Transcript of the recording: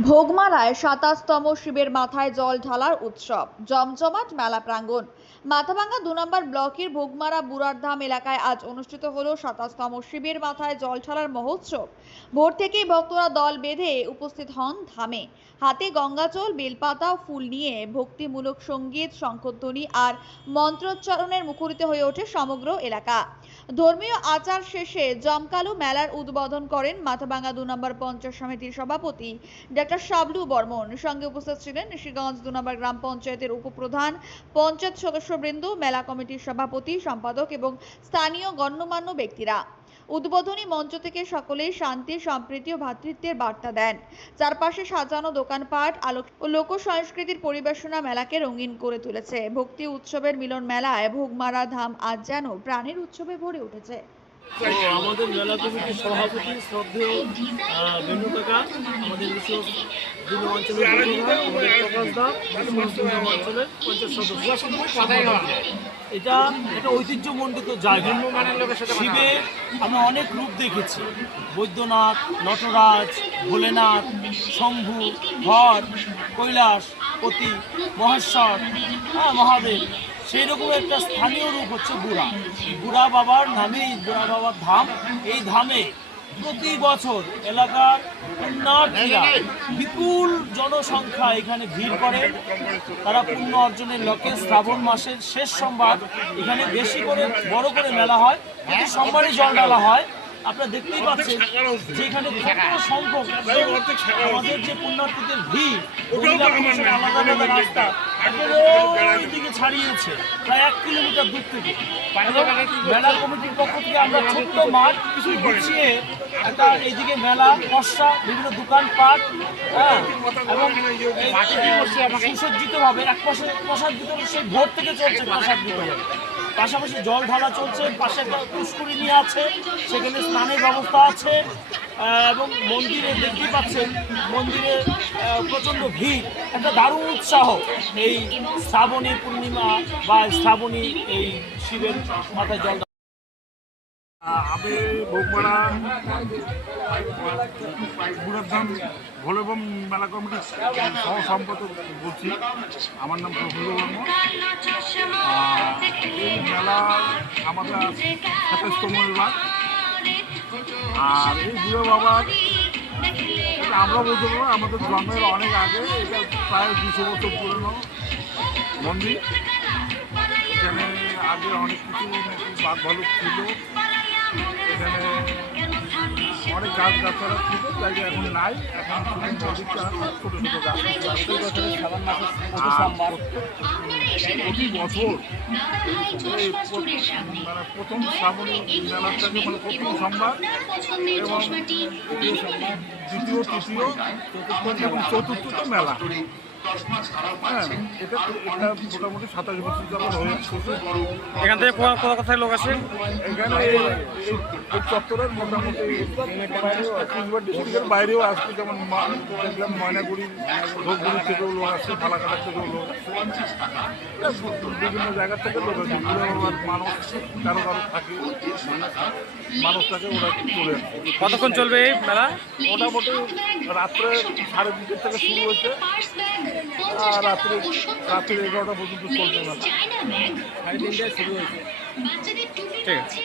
ভোগমালায় সাতাশতম শিবের মাথায় জল ঢালার উৎসব। জমজমাট মেলা প্রাঙ্গণ। মাথাভাঙ্গা দু নম্বর ব্লকের ভোগমারা বুড়ারধাম এলাকায় আজ অনুষ্ঠিত হল সাতাশতম শিবের মাথায় জল ঢালার মহোৎসব। ভোর থেকেই ভক্তরা দল বেঁধে উপস্থিত হন ধামে। হাতে গঙ্গাজল, বেলপাতা, ফুল নিয়ে ভক্তিমূলক সংগীত শঙ্খধ্বনি আর মন্ত্রোচ্চারণের মুখরিত হয়ে ওঠে সমগ্র এলাকা। ধর্মীয় আচার শেষে জমকালো মেলার উদ্বোধন করেন মাথাভাঙ্গা দু নম্বর পঞ্চায়েত সমিতির সভাপতি ডক্টর শাবলু বর্মন। সঙ্গে উপস্থিত ছিলেন নিশিগঞ্জ দু নম্বর গ্রাম পঞ্চায়েতের উপপ্রধান, পঞ্চায়েত সদস্যবৃন্দ মেলা কমিটির সভাপতি, সম্পাদক এবং স্থানীয় গণ্যমান্য ব্যক্তিরা। উদ্বোধনী মঞ্চ থেকে সকলেই শান্তি, সম্প্রীতি ও ভ্রাতৃত্বের বার্তা দেন। চারপাশে সাজানো দোকানপাট, আলোক ও লোক সংস্কৃতির পরিবেশনা মেলাকে রঙিন করে তুলেছে। ভক্তি উৎসবের মিলন মেলায় ভোগমারা ধাম আজ যেন প্রাণের উৎসবে ভরে উঠেছে। তো আমাদের মেলা কমিটির সভাপতি শ্রদ্ধেয় বেনু কাকা, আমাদের বিশেষ দুর্গ অঞ্চলের প্রকাশ অঞ্চলের সদস্য। এটা একটা ঐতিহ্যমণ্ডিত জায়গা। শিবের আমরা অনেক রূপ দেখেছি। বৈদ্যনাথ, নটরাজ, ভোলেনাথ, শম্ভু হর কৈলাস পতি মহেশ্বর হ্যাঁ মহাদেব। সেই রকম একটা স্থানীয় রূপ হচ্ছে বুড়া। বুড়া বাবার নামে, বুড়া বাবার ধাম। এই ধামে প্রতি বছর এলাকার পুণ্যার্থীরা বিপুল জনসংখ্যা এখানে ভিড় করে। তারা পুণ্য অর্জনের লক্ষ্যে শ্রাবণ মাসের শেষ সোমবার এখানে বেশি করে, বড় করে মেলা হয়। প্রতি সোমবারই জল ঢালা হয়। আপনারা দেখতেই পাচ্ছেন যে এখানে সংখ্যক আমাদের যে পুণ্যার্থীদের ভিড় আলাদা আলাদা রাস্তা। ছাড়িয়েছে প্রায় এক কিলোমিটার দূর থেকে। মেলা কমিটির পক্ষ থেকে আমরা ছোট্ট মাঠ কিছু গুছিয়ে একটা এইদিকে মেলা কষা বিভিন্ন দোকানপাট হ্যাঁ এবং সুসজ্জিতভাবে এক পাশে প্রসাদ বিতরণ সেই ভোর থেকে চলছে প্রসাদ বিতরণ। পাশাপাশি জল ঢালা চলছে, পাশে একটা পুষ্করিণী আছে, সেখানে স্নানের ব্যবস্থা আছে এবং মন্দিরে দেখতে পাচ্ছেন, মন্দিরে প্রচণ্ড ভিড়, একটা দারুণ উৎসাহ এই শ্রাবণী পূর্ণিমা বা শ্রাবণী এই শিবের মাথায় জল আমি বৌপাড়া বুড়াধাম ভোলেবম মেলা কমিটির সহ সম্পাদক বলছি। আমার নাম প্রফুল্ল এই মেলা আমাদের সাতাশতম এবার। আর এই বুড়ো বাবার আমরা বলতে পারব, আমাদের জন্মের অনেক আগে, এটা প্রায় দুশো বছর পুরনো মন্দির। এখানে আগে অনেক কিছু বাঘ ভালুক ছিল। অনেক গাছ গাছারা ছিল জায়গা এখন নাই। এখন ছোট ছোট গাছ প্রতি বছর মানে প্রথম শ্রাবণী মেলাটাকে মানে প্রথম সোমবার এবং দ্বিতীয় তৃতীয় চতুর্থ এবং চতুর্থ মেলা। মোটামুটি সাতাশ বছর যাবত হয়ে এখান থেকে কোথা কোথায় লোক আসে এখানে এই চত্বরের মোটামুটি ডিস্ট্রিক্টের বাইরেও আসছে যেমন দেখলাম ময়নাগুড়ি ধূপগুড়ি থেকেও লোক আসছে ফালাকাটা থেকেও লোক বিভিন্ন জায়গা থেকে লোক আসছে মানুষ কারও কারও থাকে মানুষটাকে ওরা চলে কতক্ষণ চলবে এই মেলা? মোটামুটি রাত্রে সাড়ে দুটোর থেকে শুরু হয়েছে। রাত্রে রাত্রে এগারোটা পর্যন্ত চলবে মেলা ঠিক আছে।